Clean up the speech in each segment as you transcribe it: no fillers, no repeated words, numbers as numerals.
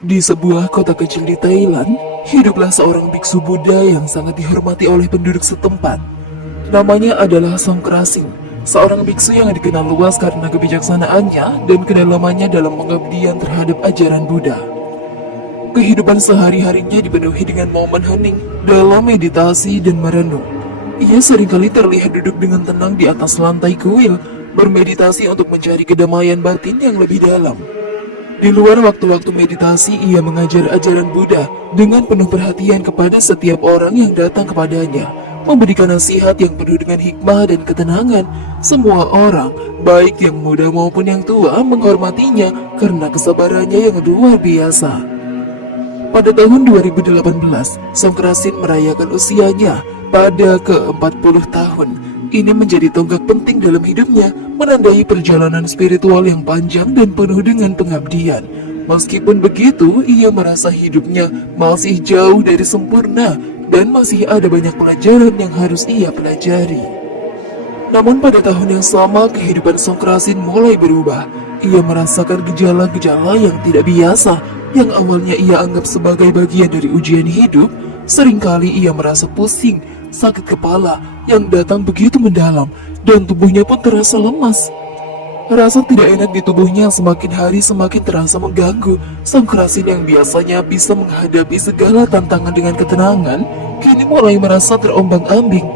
Di sebuah kota kecil di Thailand, hiduplah seorang biksu Buddha yang sangat dihormati oleh penduduk setempat. Namanya adalah Songkrasin, seorang biksu yang dikenal luas karena kebijaksanaannya dan kedalamannya dalam pengabdian terhadap ajaran Buddha. Kehidupan sehari-harinya dipenuhi dengan momen hening dalam meditasi dan merenung. Ia seringkali terlihat duduk dengan tenang di atas lantai kuil, bermeditasi untuk mencari kedamaian batin yang lebih dalam. Di luar waktu-waktu meditasi, ia mengajar ajaran Buddha dengan penuh perhatian kepada setiap orang yang datang kepadanya, memberikan nasihat yang penuh dengan hikmah dan ketenangan. Semua orang, baik yang muda maupun yang tua, menghormatinya karena kesabarannya yang luar biasa. Pada tahun 2018, Songkrasin merayakan usianya pada ke-40 tahun. Ini menjadi tonggak penting dalam hidupnya, menandai perjalanan spiritual yang panjang dan penuh dengan pengabdian. Meskipun begitu, ia merasa hidupnya masih jauh dari sempurna dan masih ada banyak pelajaran yang harus ia pelajari. Namun pada tahun yang sama, kehidupan Songkrasin mulai berubah. Ia merasakan gejala-gejala yang tidak biasa, yang awalnya ia anggap sebagai bagian dari ujian hidup. Seringkali ia merasa pusing, sakit kepala yang datang begitu mendalam, dan tubuhnya pun terasa lemas. Rasa tidak enak di tubuhnya semakin hari semakin terasa mengganggu. Songkrasin yang biasanya bisa menghadapi segala tantangan dengan ketenangan, kini mulai merasa terombang-ambing.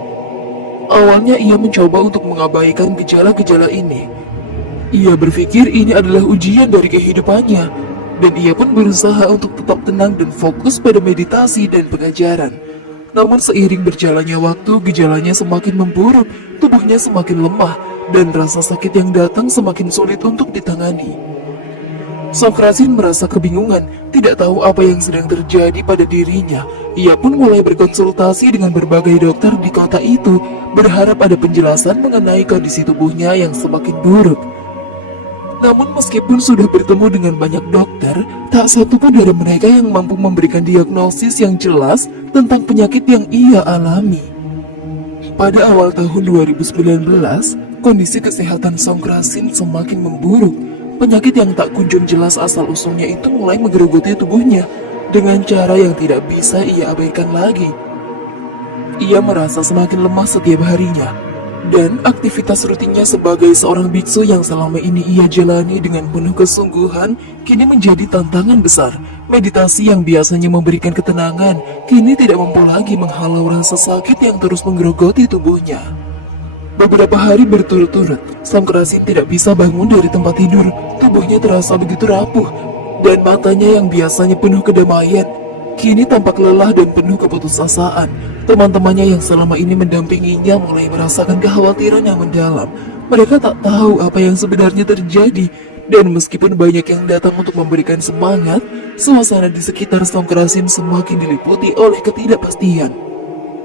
Awalnya ia mencoba untuk mengabaikan gejala-gejala ini. Ia berpikir ini adalah ujian dari kehidupannya, dan ia pun berusaha untuk tetap tenang dan fokus pada meditasi dan pengajaran. Namun seiring berjalannya waktu, gejalanya semakin memburuk, tubuhnya semakin lemah, dan rasa sakit yang datang semakin sulit untuk ditangani. Songkrasin merasa kebingungan, tidak tahu apa yang sedang terjadi pada dirinya. Ia pun mulai berkonsultasi dengan berbagai dokter di kota itu, berharap ada penjelasan mengenai kondisi tubuhnya yang semakin buruk. Namun meskipun sudah bertemu dengan banyak dokter, tak satu pun dari mereka yang mampu memberikan diagnosis yang jelas tentang penyakit yang ia alami. Pada awal tahun 2019, kondisi kesehatan Songkrasin semakin memburuk. Penyakit yang tak kunjung jelas asal-usulnya itu mulai menggerogoti tubuhnya dengan cara yang tidak bisa ia abaikan lagi. Ia merasa semakin lemah setiap harinya, dan aktivitas rutinnya sebagai seorang biksu yang selama ini ia jalani dengan penuh kesungguhan kini menjadi tantangan besar. Meditasi yang biasanya memberikan ketenangan kini tidak mampu lagi menghalau rasa sakit yang terus menggerogoti tubuhnya. Beberapa hari berturut-turut, Songkrasin tidak bisa bangun dari tempat tidur. Tubuhnya terasa begitu rapuh, dan matanya yang biasanya penuh kedamaian kini tampak lelah dan penuh keputusasaan. Teman-temannya yang selama ini mendampinginya mulai merasakan kekhawatiran yang mendalam. Mereka tak tahu apa yang sebenarnya terjadi, dan meskipun banyak yang datang untuk memberikan semangat, suasana di sekitar Songkrasin semakin diliputi oleh ketidakpastian.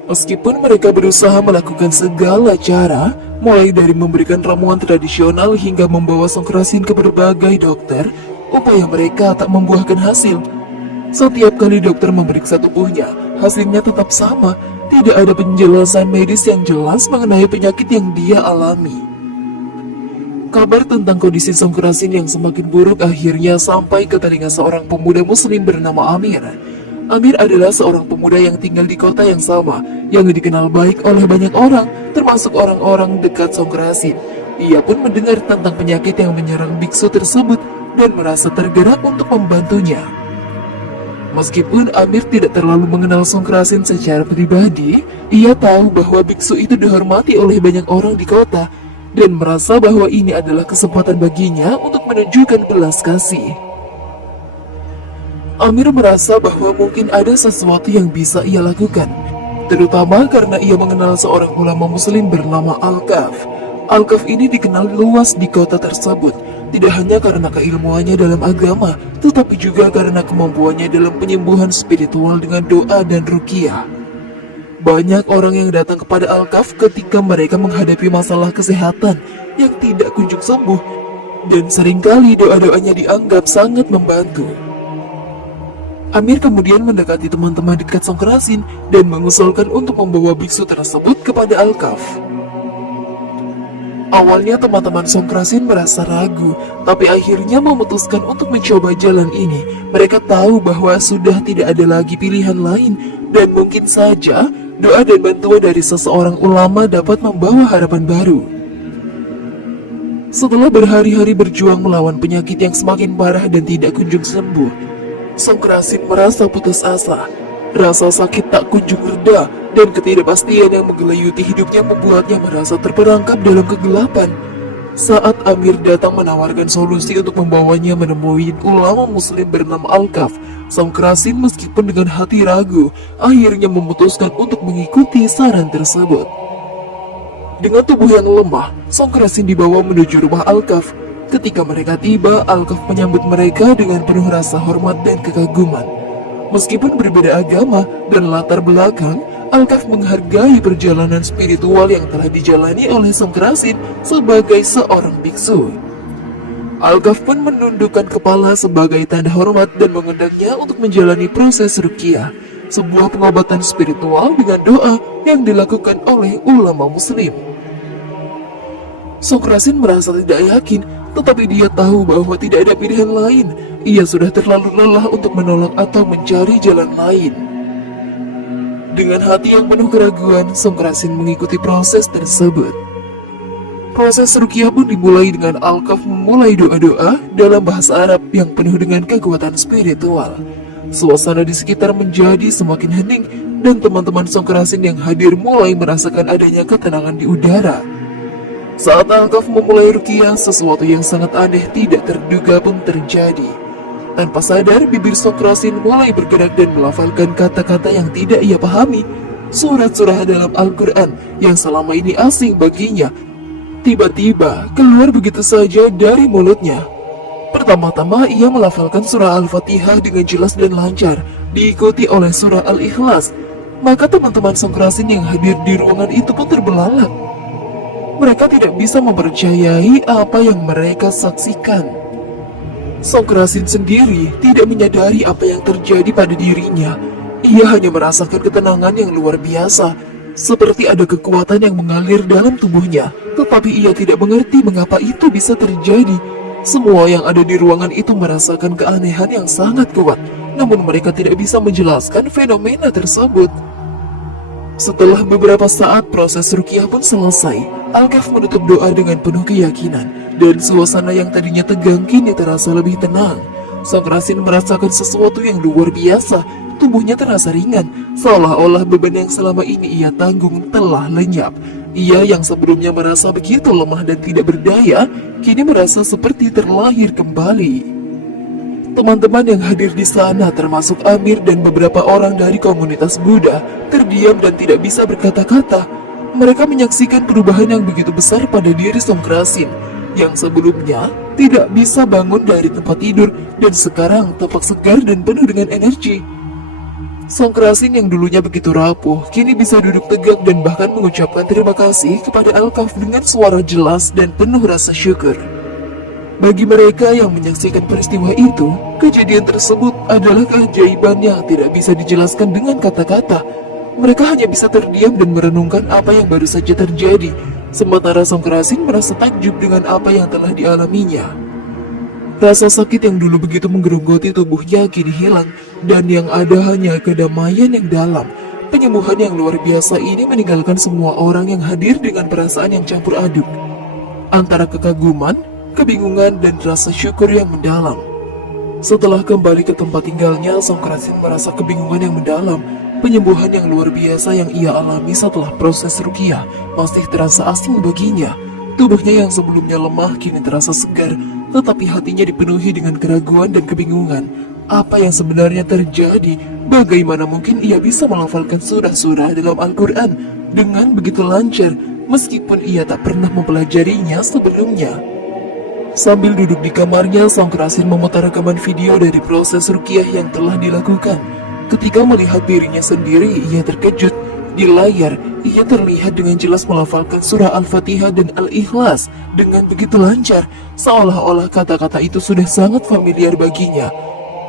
Meskipun mereka berusaha melakukan segala cara, mulai dari memberikan ramuan tradisional hingga membawa Songkrasin ke berbagai dokter, upaya mereka tak membuahkan hasil. Setiap kali dokter memeriksa tubuhnya, hasilnya tetap sama. Tidak ada penjelasan medis yang jelas mengenai penyakit yang dia alami. Kabar tentang kondisi Songkrasin yang semakin buruk akhirnya sampai ke telinga seorang pemuda muslim bernama Amir. Amir adalah seorang pemuda yang tinggal di kota yang sama, yang dikenal baik oleh banyak orang, termasuk orang-orang dekat Songkrasin. Ia pun mendengar tentang penyakit yang menyerang biksu tersebut dan merasa tergerak untuk membantunya. Meskipun Amir tidak terlalu mengenal Songkrasin secara pribadi, ia tahu bahwa biksu itu dihormati oleh banyak orang di kota, dan merasa bahwa ini adalah kesempatan baginya untuk menunjukkan belas kasih. Amir merasa bahwa mungkin ada sesuatu yang bisa ia lakukan, terutama karena ia mengenal seorang ulama muslim bernama Al-Kaf. Al-Kaf ini dikenal luas di kota tersebut, tidak hanya karena keilmuannya dalam agama, tetapi juga karena kemampuannya dalam penyembuhan spiritual dengan doa dan ruqyah. Banyak orang yang datang kepada Al-Kaf ketika mereka menghadapi masalah kesehatan yang tidak kunjung sembuh, dan seringkali doa-doanya dianggap sangat membantu. Amir kemudian mendekati teman-teman dekat Songkrasin dan mengusulkan untuk membawa biksu tersebut kepada Al-Kaf. Awalnya teman-teman Songkrasin merasa ragu, tapi akhirnya memutuskan untuk mencoba jalan ini. Mereka tahu bahwa sudah tidak ada lagi pilihan lain, dan mungkin saja doa dan bantuan dari seseorang ulama dapat membawa harapan baru. Setelah berhari-hari berjuang melawan penyakit yang semakin parah dan tidak kunjung sembuh, Songkrasin merasa putus asa. Rasa sakit tak kunjung reda, dan ketidakpastian yang menggelayuti hidupnya membuatnya merasa terperangkap dalam kegelapan. Saat Amir datang menawarkan solusi untuk membawanya menemui ulama muslim bernama Al-Kaf, Songkrasin meskipun dengan hati ragu, akhirnya memutuskan untuk mengikuti saran tersebut. Dengan tubuh yang lemah, Songkrasin dibawa menuju rumah Al-Kaf. Ketika mereka tiba, Al-Kaf menyambut mereka dengan penuh rasa hormat dan kekaguman. Meskipun berbeda agama dan latar belakang, Al-Kaf menghargai perjalanan spiritual yang telah dijalani oleh Songkrasin sebagai seorang biksu. Al-Kaf pun menundukkan kepala sebagai tanda hormat dan mengundangnya untuk menjalani proses ruqyah, sebuah pengobatan spiritual dengan doa yang dilakukan oleh ulama muslim. Songkrasin merasa tidak yakin, tetapi dia tahu bahwa tidak ada pilihan lain. Ia sudah terlalu lelah untuk menolak atau mencari jalan lain. Dengan hati yang penuh keraguan, Songkrasin mengikuti proses tersebut. Proses ruqyah pun dimulai dengan Al-Kaf memulai doa-doa dalam bahasa Arab yang penuh dengan kekuatan spiritual. Suasana di sekitar menjadi semakin hening, dan teman-teman Songkrasin yang hadir mulai merasakan adanya ketenangan di udara. Saat Al-Kaf memulai ruqyah, sesuatu yang sangat aneh tidak terduga pun terjadi. Tanpa sadar, bibir Songkrasin mulai bergerak dan melafalkan kata-kata yang tidak ia pahami. Surat-surah dalam Al-Quran yang selama ini asing baginya tiba-tiba keluar begitu saja dari mulutnya. Pertama-tama ia melafalkan surah Al-Fatihah dengan jelas dan lancar, diikuti oleh surah Al-Ikhlas. Maka teman-teman Songkrasin yang hadir di ruangan itu pun terbelalak. Mereka tidak bisa mempercayai apa yang mereka saksikan. Songkrasin sendiri tidak menyadari apa yang terjadi pada dirinya. Ia hanya merasakan ketenangan yang luar biasa, seperti ada kekuatan yang mengalir dalam tubuhnya. Tetapi ia tidak mengerti mengapa itu bisa terjadi. Semua yang ada di ruangan itu merasakan keanehan yang sangat kuat, namun mereka tidak bisa menjelaskan fenomena tersebut. Setelah beberapa saat proses ruqyah pun selesai, Al-Kaf menutup doa dengan penuh keyakinan, dan suasana yang tadinya tegang kini terasa lebih tenang. Songkrasin merasakan sesuatu yang luar biasa. Tubuhnya terasa ringan, seolah-olah beban yang selama ini ia tanggung telah lenyap. Ia yang sebelumnya merasa begitu lemah dan tidak berdaya, kini merasa seperti terlahir kembali. Teman-teman yang hadir di sana termasuk Amir dan beberapa orang dari komunitas Buddha terdiam dan tidak bisa berkata-kata. Mereka menyaksikan perubahan yang begitu besar pada diri Songkrasin yang sebelumnya tidak bisa bangun dari tempat tidur dan sekarang tampak segar dan penuh dengan energi. Songkrasin yang dulunya begitu rapuh kini bisa duduk tegak dan bahkan mengucapkan terima kasih kepada Al-Kaf dengan suara jelas dan penuh rasa syukur. Bagi mereka yang menyaksikan peristiwa itu, kejadian tersebut adalah keajaiban yang tidak bisa dijelaskan dengan kata-kata. Mereka hanya bisa terdiam dan merenungkan apa yang baru saja terjadi, sementara Songkrasin merasa takjub dengan apa yang telah dialaminya. Rasa sakit yang dulu begitu menggerogoti tubuhnya kini hilang, dan yang ada hanya kedamaian yang dalam. Penyembuhan yang luar biasa ini meninggalkan semua orang yang hadir dengan perasaan yang campur aduk, antara kekaguman, kebingungan, dan rasa syukur yang mendalam. Setelah kembali ke tempat tinggalnya, Songkrasin merasa kebingungan yang mendalam. Penyembuhan yang luar biasa yang ia alami setelah proses ruqyah masih terasa asing baginya. Tubuhnya yang sebelumnya lemah kini terasa segar, tetapi hatinya dipenuhi dengan keraguan dan kebingungan. Apa yang sebenarnya terjadi? Bagaimana mungkin ia bisa melafalkan surah-surah dalam Al-Quran dengan begitu lancar, meskipun ia tak pernah mempelajarinya sebelumnya? Sambil duduk di kamarnya, Songkrasin memutar rekaman video dari proses ruqyah yang telah dilakukan. Ketika melihat dirinya sendiri, ia terkejut. Di layar, ia terlihat dengan jelas melafalkan surah Al-Fatihah dan Al-Ikhlas dengan begitu lancar, seolah-olah kata-kata itu sudah sangat familiar baginya.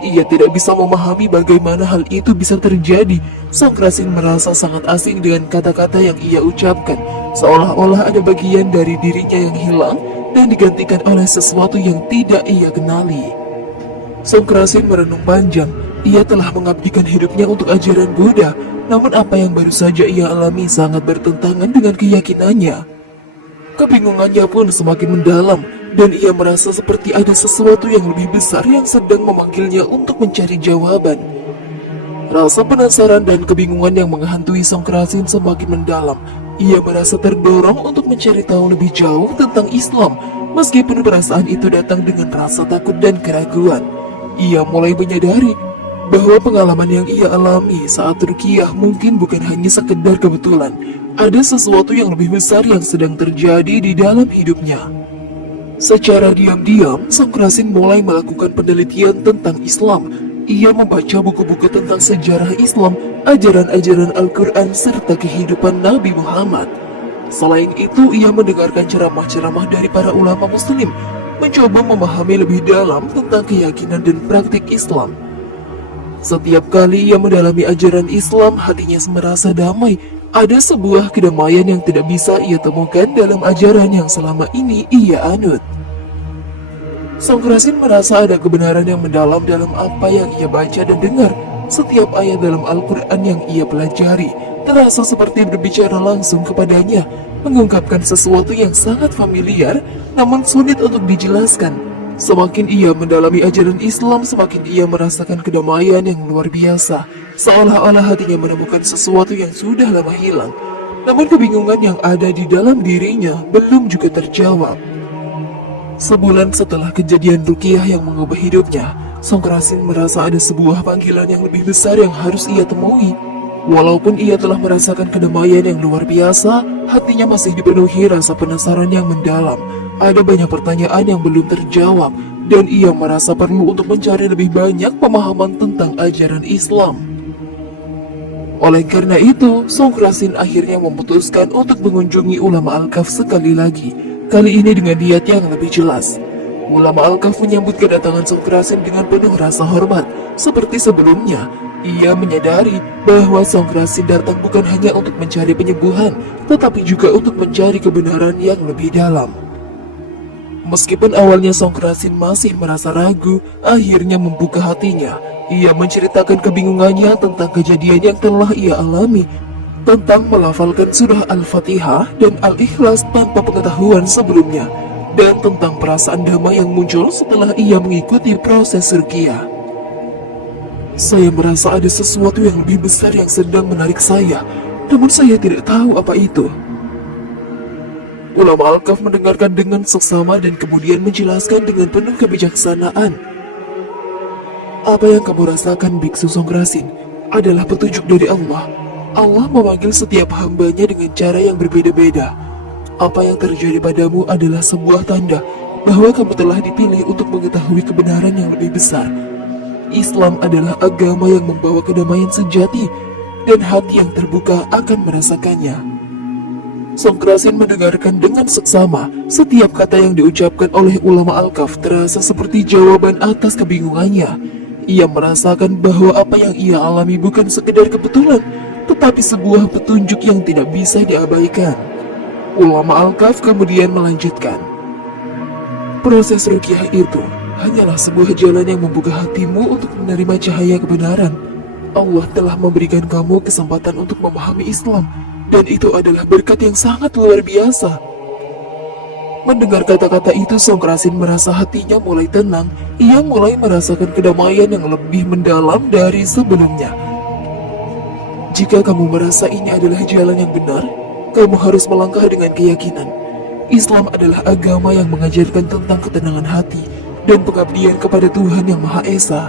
Ia tidak bisa memahami bagaimana hal itu bisa terjadi. Songkrasin merasa sangat asing dengan kata-kata yang ia ucapkan, seolah-olah ada bagian dari dirinya yang hilang dan digantikan oleh sesuatu yang tidak ia kenali. Songkrasin merenung panjang. Ia telah mengabdikan hidupnya untuk ajaran Buddha, namun apa yang baru saja ia alami sangat bertentangan dengan keyakinannya. Kebingungannya pun semakin mendalam, dan ia merasa seperti ada sesuatu yang lebih besar yang sedang memanggilnya untuk mencari jawaban. Rasa penasaran dan kebingungan yang menghantui Songkrasin semakin mendalam. Ia merasa terdorong untuk mencari tahu lebih jauh tentang Islam, meskipun perasaan itu datang dengan rasa takut dan keraguan. Ia mulai menyadari bahwa pengalaman yang ia alami saat ruqyah mungkin bukan hanya sekedar kebetulan. Ada sesuatu yang lebih besar yang sedang terjadi di dalam hidupnya. Secara diam-diam, Songkrasin mulai melakukan penelitian tentang Islam. Ia membaca buku-buku tentang sejarah Islam, ajaran-ajaran Al-Quran, serta kehidupan Nabi Muhammad. Selain itu, ia mendengarkan ceramah-ceramah dari para ulama muslim, mencoba memahami lebih dalam tentang keyakinan dan praktik Islam. Setiap kali ia mendalami ajaran Islam, hatinya merasa damai. Ada sebuah kedamaian yang tidak bisa ia temukan dalam ajaran yang selama ini ia anut. Songkrasin merasa ada kebenaran yang mendalam dalam apa yang ia baca dan dengar. Setiap ayat dalam Al-Quran yang ia pelajari terasa seperti berbicara langsung kepadanya, mengungkapkan sesuatu yang sangat familiar namun sulit untuk dijelaskan. Semakin ia mendalami ajaran Islam, semakin ia merasakan kedamaian yang luar biasa, seolah-olah hatinya menemukan sesuatu yang sudah lama hilang. Namun kebingungan yang ada di dalam dirinya belum juga terjawab. Sebulan setelah kejadian ruqyah yang mengubah hidupnya, Songkrasin merasa ada sebuah panggilan yang lebih besar yang harus ia temui. Walaupun ia telah merasakan kedamaian yang luar biasa, hatinya masih dipenuhi rasa penasaran yang mendalam. Ada banyak pertanyaan yang belum terjawab, dan ia merasa perlu untuk mencari lebih banyak pemahaman tentang ajaran Islam. Oleh karena itu, Songkrasin akhirnya memutuskan untuk mengunjungi ulama Al-Kahf sekali lagi, kali ini dengan niat yang lebih jelas. Ulama Al-Kahf menyambut kedatangan Songkrasin dengan penuh rasa hormat. Seperti sebelumnya, ia menyadari bahwa Songkrasin datang bukan hanya untuk mencari penyembuhan, tetapi juga untuk mencari kebenaran yang lebih dalam. Meskipun awalnya Songkrasin masih merasa ragu, akhirnya membuka hatinya. Ia menceritakan kebingungannya tentang kejadian yang telah ia alami, tentang melafalkan surah Al-Fatihah dan Al-Ikhlas tanpa pengetahuan sebelumnya, dan tentang perasaan damai yang muncul setelah ia mengikuti proses ruqyah. Saya merasa ada sesuatu yang lebih besar yang sedang menarik saya, namun saya tidak tahu apa itu. Ulama Al-Kahf mendengarkan dengan seksama dan kemudian menjelaskan dengan penuh kebijaksanaan. Apa yang kamu rasakan, Biksu Songkrasin, adalah petunjuk dari Allah. Allah memanggil setiap hambanya dengan cara yang berbeda-beda. Apa yang terjadi padamu adalah sebuah tanda bahwa kamu telah dipilih untuk mengetahui kebenaran yang lebih besar. Islam adalah agama yang membawa kedamaian sejati, dan hati yang terbuka akan merasakannya. Songkrasin mendengarkan dengan seksama. Setiap kata yang diucapkan oleh ulama Al-Kahf terasa seperti jawaban atas kebingungannya. Ia merasakan bahwa apa yang ia alami bukan sekedar kebetulan, tetapi sebuah petunjuk yang tidak bisa diabaikan. Ulama Al-Kahf kemudian melanjutkan, proses ruqyah itu hanyalah sebuah jalan yang membuka hatimu untuk menerima cahaya kebenaran. Allah telah memberikan kamu kesempatan untuk memahami Islam, dan itu adalah berkat yang sangat luar biasa. Mendengar kata-kata itu, Songkrasin merasa hatinya mulai tenang. Ia mulai merasakan kedamaian yang lebih mendalam dari sebelumnya. Jika kamu merasa ini adalah jalan yang benar, kamu harus melangkah dengan keyakinan. Islam adalah agama yang mengajarkan tentang ketenangan hati dan pengabdian kepada Tuhan Yang Maha Esa.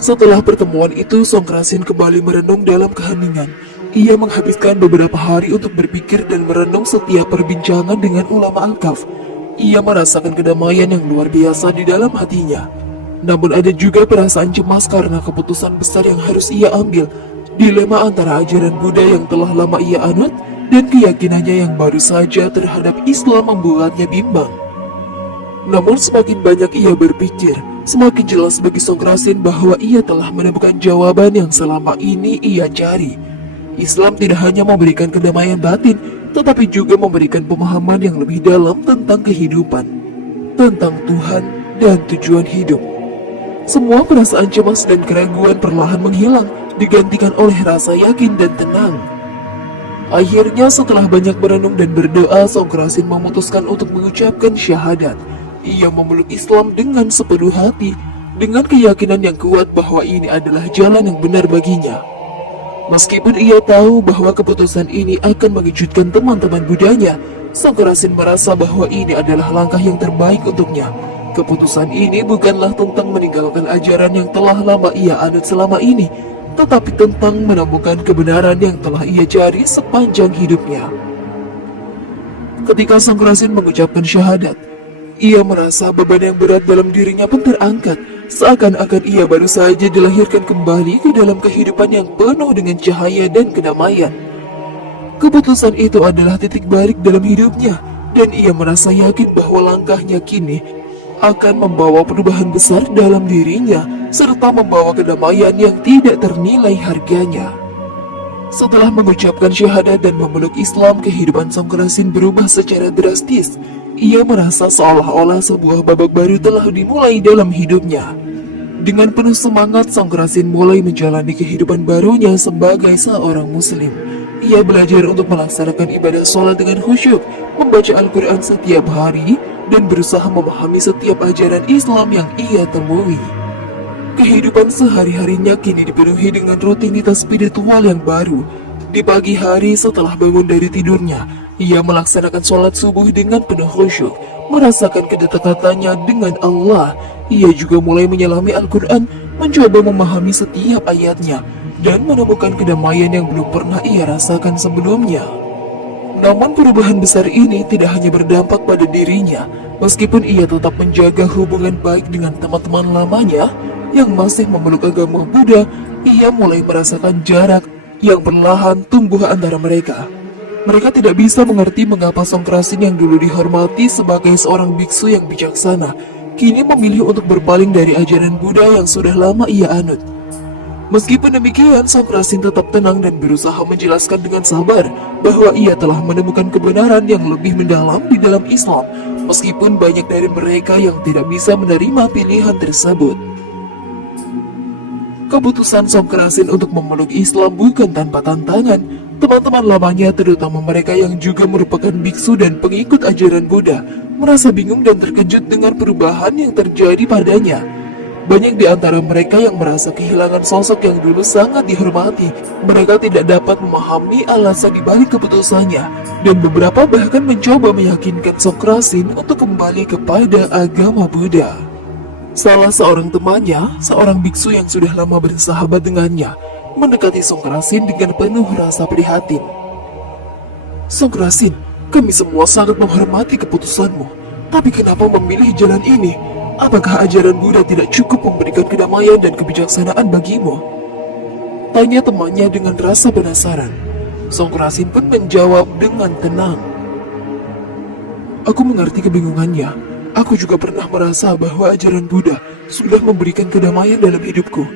Setelah pertemuan itu, Songkrasin kembali merenung dalam keheningan. Ia menghabiskan beberapa hari untuk berpikir dan merenung setiap perbincangan dengan ulama Al-Kahf. Ia merasakan kedamaian yang luar biasa di dalam hatinya. Namun ada juga perasaan cemas karena keputusan besar yang harus ia ambil. Dilema antara ajaran Buddha yang telah lama ia anut dan keyakinannya yang baru saja terhadap Islam membuatnya bimbang. Namun semakin banyak ia berpikir, Semakin jelas bagi Songkrasin bahwa ia telah menemukan jawaban yang selama ini ia cari. Islam tidak hanya memberikan kedamaian batin, tetapi juga memberikan pemahaman yang lebih dalam tentang kehidupan, tentang Tuhan dan tujuan hidup. Semua perasaan cemas dan keraguan perlahan menghilang, digantikan oleh rasa yakin dan tenang. Akhirnya setelah banyak merenung dan berdoa, Songkrasin memutuskan untuk mengucapkan syahadat. Ia memeluk Islam dengan sepenuh hati, dengan keyakinan yang kuat bahwa ini adalah jalan yang benar baginya. Meskipun ia tahu bahwa keputusan ini akan mengejutkan teman-teman Budanya, Songkrasin merasa bahwa ini adalah langkah yang terbaik untuknya. Keputusan ini bukanlah tentang meninggalkan ajaran yang telah lama ia anut selama ini, tetapi tentang menemukan kebenaran yang telah ia cari sepanjang hidupnya. Ketika Songkrasin mengucapkan syahadat, ia merasa beban yang berat dalam dirinya pun terangkat, seakan-akan ia baru saja dilahirkan kembali ke dalam kehidupan yang penuh dengan cahaya dan kedamaian. Keputusan itu adalah titik balik dalam hidupnya, dan ia merasa yakin bahwa langkahnya kini akan membawa perubahan besar dalam dirinya, serta membawa kedamaian yang tidak ternilai harganya. Setelah mengucapkan syahadat dan memeluk Islam, kehidupan Songkrasin berubah secara drastis. Ia merasa seolah-olah sebuah babak baru telah dimulai dalam hidupnya. Dengan penuh semangat, Songkrasin mulai menjalani kehidupan barunya sebagai seorang muslim. Ia belajar untuk melaksanakan ibadah sholat dengan khusyuk, membaca Al-Quran setiap hari, dan berusaha memahami setiap ajaran Islam yang ia temui. Kehidupan sehari-harinya kini dipenuhi dengan rutinitas spiritual yang baru. Di pagi hari setelah bangun dari tidurnya, ia melaksanakan sholat subuh dengan penuh khusyuk, merasakan kedekatannya dengan Allah. Ia juga mulai menyelami Al-Quran, mencoba memahami setiap ayatnya, dan menemukan kedamaian yang belum pernah ia rasakan sebelumnya. Namun perubahan besar ini tidak hanya berdampak pada dirinya. Meskipun ia tetap menjaga hubungan baik dengan teman-teman lamanya yang masih memeluk agama Buddha, ia mulai merasakan jarak yang perlahan tumbuh antara mereka. Mereka tidak bisa mengerti mengapa Songkrasin yang dulu dihormati sebagai seorang biksu yang bijaksana, kini memilih untuk berpaling dari ajaran Buddha yang sudah lama ia anut. Meskipun demikian, Songkrasin tetap tenang dan berusaha menjelaskan dengan sabar bahwa ia telah menemukan kebenaran yang lebih mendalam di dalam Islam, meskipun banyak dari mereka yang tidak bisa menerima pilihan tersebut. Keputusan Songkrasin untuk memeluk Islam bukan tanpa tantangan. Teman-teman lamanya, terutama mereka yang juga merupakan biksu dan pengikut ajaran Buddha, merasa bingung dan terkejut dengan perubahan yang terjadi padanya. Banyak di antara mereka yang merasa kehilangan sosok yang dulu sangat dihormati. Mereka tidak dapat memahami alasan dibalik keputusannya, dan beberapa bahkan mencoba meyakinkan Songkrasin untuk kembali kepada agama Buddha. Salah seorang temannya, seorang biksu yang sudah lama bersahabat dengannya, mendekati Songkrasin dengan penuh rasa prihatin. "Songkrasin, kami semua sangat menghormati keputusanmu, tapi kenapa memilih jalan ini? Apakah ajaran Buddha tidak cukup memberikan kedamaian dan kebijaksanaan bagimu?" Tanya temannya dengan rasa penasaran. Songkrasin pun menjawab dengan tenang. "Aku mengerti kebingungannya. Aku juga pernah merasa bahwa ajaran Buddha sudah memberikan kedamaian dalam hidupku.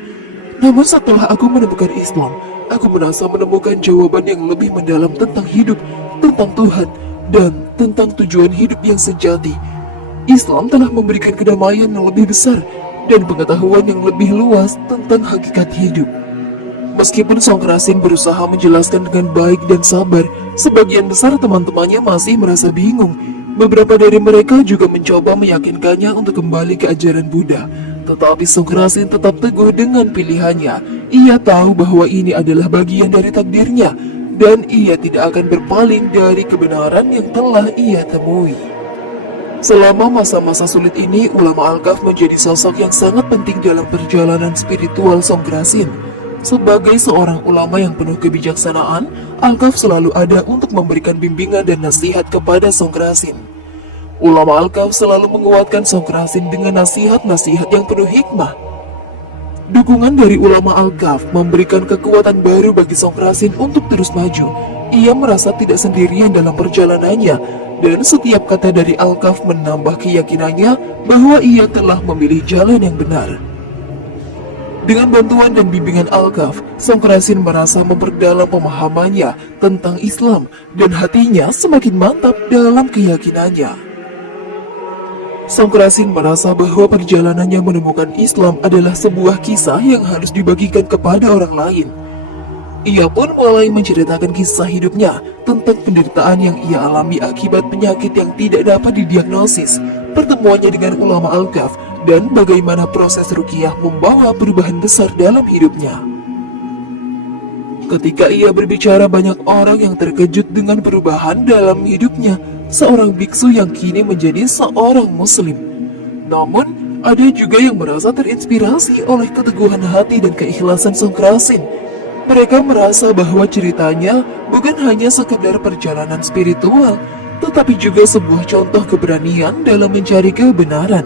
Namun setelah aku menemukan Islam, aku merasa menemukan jawaban yang lebih mendalam tentang hidup, tentang Tuhan, dan tentang tujuan hidup yang sejati. Islam telah memberikan kedamaian yang lebih besar dan pengetahuan yang lebih luas tentang hakikat hidup." Meskipun Songkrasin berusaha menjelaskan dengan baik dan sabar, sebagian besar teman-temannya masih merasa bingung. Beberapa dari mereka juga mencoba meyakinkannya untuk kembali ke ajaran Buddha. Tetapi Songkrasin tetap teguh dengan pilihannya. Ia tahu bahwa ini adalah bagian dari takdirnya, dan ia tidak akan berpaling dari kebenaran yang telah ia temui. Selama masa-masa sulit ini, ulama Al-Kahf menjadi sosok yang sangat penting dalam perjalanan spiritual Songkrasin. Sebagai seorang ulama yang penuh kebijaksanaan, Al-Kahf selalu ada untuk memberikan bimbingan dan nasihat kepada Songkrasin. Ulama Al-Kahf selalu menguatkan Songkrasin dengan nasihat-nasihat yang penuh hikmah. Dukungan dari ulama Al-Kahf memberikan kekuatan baru bagi Songkrasin untuk terus maju. Ia merasa tidak sendirian dalam perjalanannya, dan setiap kata dari Al-Kahf menambah keyakinannya bahwa ia telah memilih jalan yang benar. Dengan bantuan dan bimbingan Al-Kahf, Songkrasin merasa memperdalam pemahamannya tentang Islam dan hatinya semakin mantap dalam keyakinannya. Songkrasin merasa bahwa perjalanannya menemukan Islam adalah sebuah kisah yang harus dibagikan kepada orang lain. Ia pun mulai menceritakan kisah hidupnya tentang penderitaan yang ia alami akibat penyakit yang tidak dapat didiagnosis, pertemuannya dengan ulama Al-Kahf, dan bagaimana proses ruqyah membawa perubahan besar dalam hidupnya. Ketika ia berbicara, banyak orang yang terkejut dengan perubahan dalam hidupnya, seorang biksu yang kini menjadi seorang muslim. Namun, ada juga yang merasa terinspirasi oleh keteguhan hati dan keikhlasan Songkrasin. Mereka merasa bahwa ceritanya bukan hanya sekedar perjalanan spiritual, tetapi juga sebuah contoh keberanian dalam mencari kebenaran.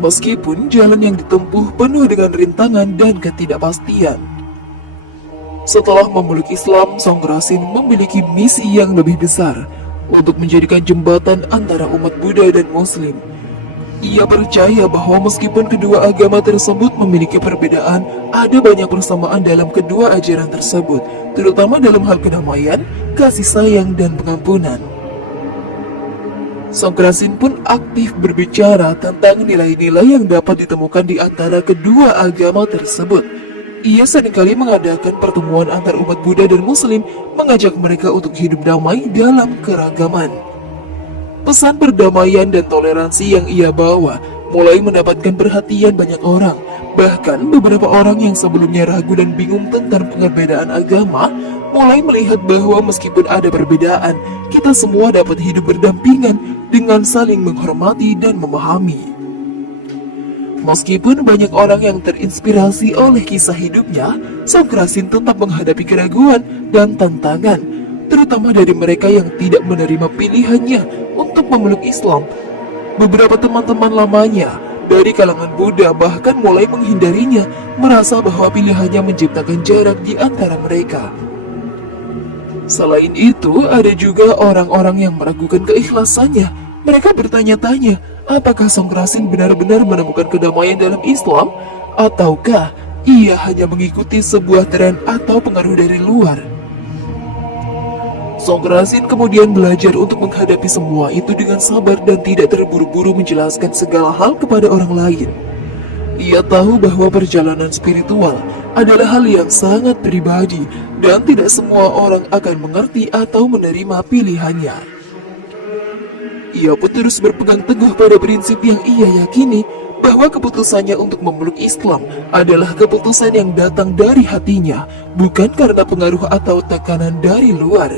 Meskipun jalan yang ditempuh penuh dengan rintangan dan ketidakpastian. Setelah memeluk Islam, Songkrasin memiliki misi yang lebih besar untuk menjadikan jembatan antara umat Buddha dan Muslim. Ia percaya bahwa meskipun kedua agama tersebut memiliki perbedaan, ada banyak persamaan dalam kedua ajaran tersebut, terutama dalam hal kedamaian, kasih sayang, dan pengampunan. Songkrasin pun aktif berbicara tentang nilai-nilai yang dapat ditemukan di antara kedua agama tersebut. Ia seringkali mengadakan pertemuan antar umat Buddha dan Muslim, mengajak mereka untuk hidup damai dalam keragaman. Pesan perdamaian dan toleransi yang ia bawa mulai mendapatkan perhatian banyak orang. Bahkan beberapa orang yang sebelumnya ragu dan bingung tentang perbedaan agama mulai melihat bahwa meskipun ada perbedaan, kita semua dapat hidup berdampingan dengan saling menghormati dan memahami. Meskipun banyak orang yang terinspirasi oleh kisah hidupnya, Songkrasin tetap menghadapi keraguan dan tantangan, terutama dari mereka yang tidak menerima pilihannya untuk memeluk Islam. Beberapa teman-teman lamanya dari kalangan Buddha bahkan mulai menghindarinya, merasa bahwa pilihannya menciptakan jarak di antara mereka. Selain itu, ada juga orang-orang yang meragukan keikhlasannya. Mereka bertanya-tanya, apakah Songkrasin benar-benar menemukan kedamaian dalam Islam, ataukah ia hanya mengikuti sebuah tren atau pengaruh dari luar? Songkrasin kemudian belajar untuk menghadapi semua itu dengan sabar dan tidak terburu-buru menjelaskan segala hal kepada orang lain. Ia tahu bahwa perjalanan spiritual adalah hal yang sangat pribadi dan tidak semua orang akan mengerti atau menerima pilihannya. Ia pun terus berpegang teguh pada prinsip yang ia yakini, bahwa keputusannya untuk memeluk Islam adalah keputusan yang datang dari hatinya, bukan karena pengaruh atau tekanan dari luar.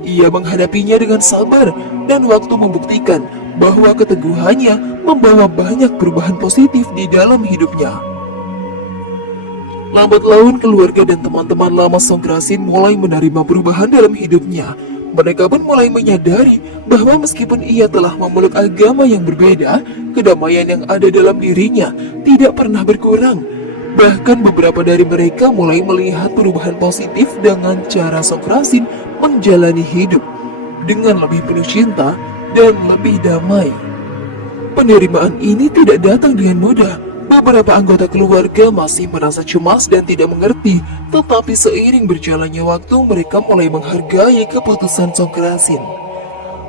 Ia menghadapinya dengan sabar, dan waktu membuktikan bahwa keteguhannya membawa banyak perubahan positif di dalam hidupnya. Lambat laun keluarga dan teman-teman lama Songkrasin mulai menerima perubahan dalam hidupnya. Mereka pun mulai menyadari bahwa meskipun ia telah memeluk agama yang berbeda, kedamaian yang ada dalam dirinya tidak pernah berkurang. Bahkan beberapa dari mereka mulai melihat perubahan positif dengan cara Songkrasin menjalani hidup dengan lebih penuh cinta dan lebih damai. Penerimaan ini tidak datang dengan mudah. Beberapa anggota keluarga masih merasa cemas dan tidak mengerti, tetapi seiring berjalannya waktu mereka mulai menghargai keputusan Songkrasin.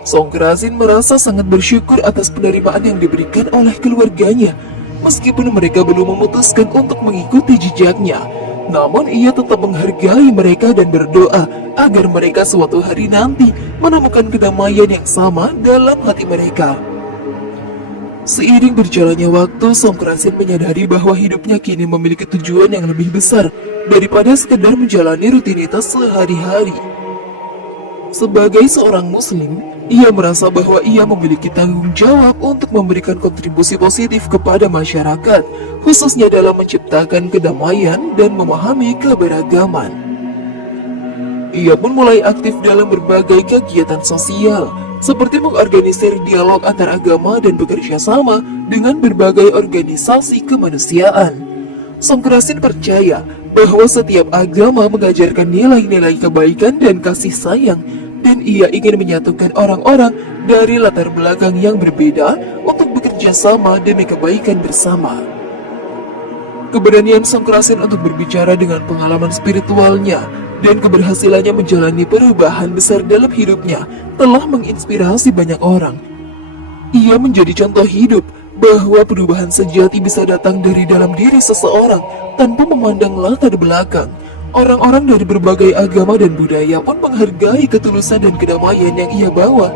Songkrasin merasa sangat bersyukur atas penerimaan yang diberikan oleh keluarganya. Meskipun mereka belum memutuskan untuk mengikuti jejaknya, namun ia tetap menghargai mereka dan berdoa agar mereka suatu hari nanti menemukan kedamaian yang sama dalam hati mereka. Seiring berjalannya waktu, Songkrasin menyadari bahwa hidupnya kini memiliki tujuan yang lebih besar daripada sekedar menjalani rutinitas sehari-hari. Sebagai seorang muslim, ia merasa bahwa ia memiliki tanggung jawab untuk memberikan kontribusi positif kepada masyarakat, khususnya dalam menciptakan kedamaian dan memahami keberagaman. Ia pun mulai aktif dalam berbagai kegiatan sosial, seperti mengorganisir dialog antar agama dan bekerja sama dengan berbagai organisasi kemanusiaan. Songkrasin percaya bahwa setiap agama mengajarkan nilai-nilai kebaikan dan kasih sayang, dan ia ingin menyatukan orang-orang dari latar belakang yang berbeda untuk bekerja sama demi kebaikan bersama. Keberanian Songkrasin untuk berbicara dengan pengalaman spiritualnya dan keberhasilannya menjalani perubahan besar dalam hidupnya telah menginspirasi banyak orang. Ia menjadi contoh hidup bahwa perubahan sejati bisa datang dari dalam diri seseorang tanpa memandang latar belakang. Orang-orang dari berbagai agama dan budaya pun menghargai ketulusan dan kedamaian yang ia bawa.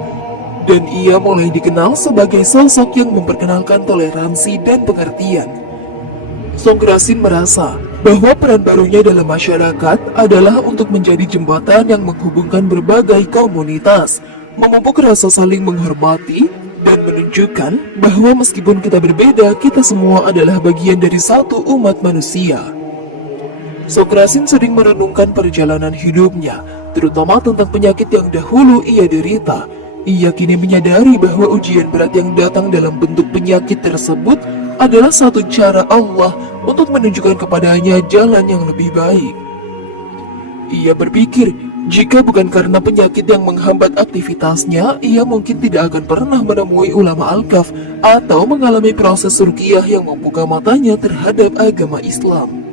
Dan ia mulai dikenal sebagai sosok yang memperkenalkan toleransi dan pengertian. Songkrasin merasa bahwa peran barunya dalam masyarakat adalah untuk menjadi jembatan yang menghubungkan berbagai komunitas, memupuk rasa saling menghormati, dan menunjukkan bahwa meskipun kita berbeda, kita semua adalah bagian dari satu umat manusia. Songkrasin sering merenungkan perjalanan hidupnya, terutama tentang penyakit yang dahulu ia derita. Ia kini menyadari bahwa ujian berat yang datang dalam bentuk penyakit tersebut adalah satu cara Allah untuk menunjukkan kepadanya jalan yang lebih baik. Ia berpikir, jika bukan karena penyakit yang menghambat aktivitasnya, ia mungkin tidak akan pernah menemui ulama Al-Kahf atau mengalami proses ruqyah yang membuka matanya terhadap agama Islam.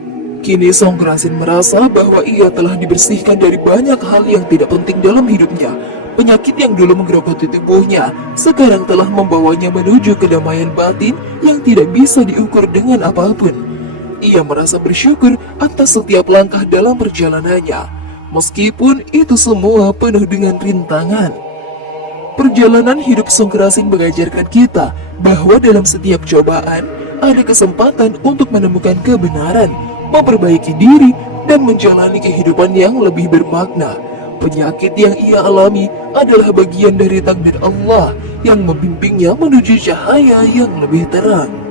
Kini Songkrasin merasa bahwa ia telah dibersihkan dari banyak hal yang tidak penting dalam hidupnya. Penyakit yang dulu menggerogoti tubuhnya sekarang telah membawanya menuju kedamaian batin yang tidak bisa diukur dengan apapun. Ia merasa bersyukur atas setiap langkah dalam perjalanannya, meskipun itu semua penuh dengan rintangan. Perjalanan hidup Songkrasin mengajarkan kita bahwa dalam setiap cobaan ada kesempatan untuk menemukan kebenaran, memperbaiki diri, dan menjalani kehidupan yang lebih bermakna. Penyakit yang ia alami adalah bagian dari takdir Allah yang membimbingnya menuju cahaya yang lebih terang.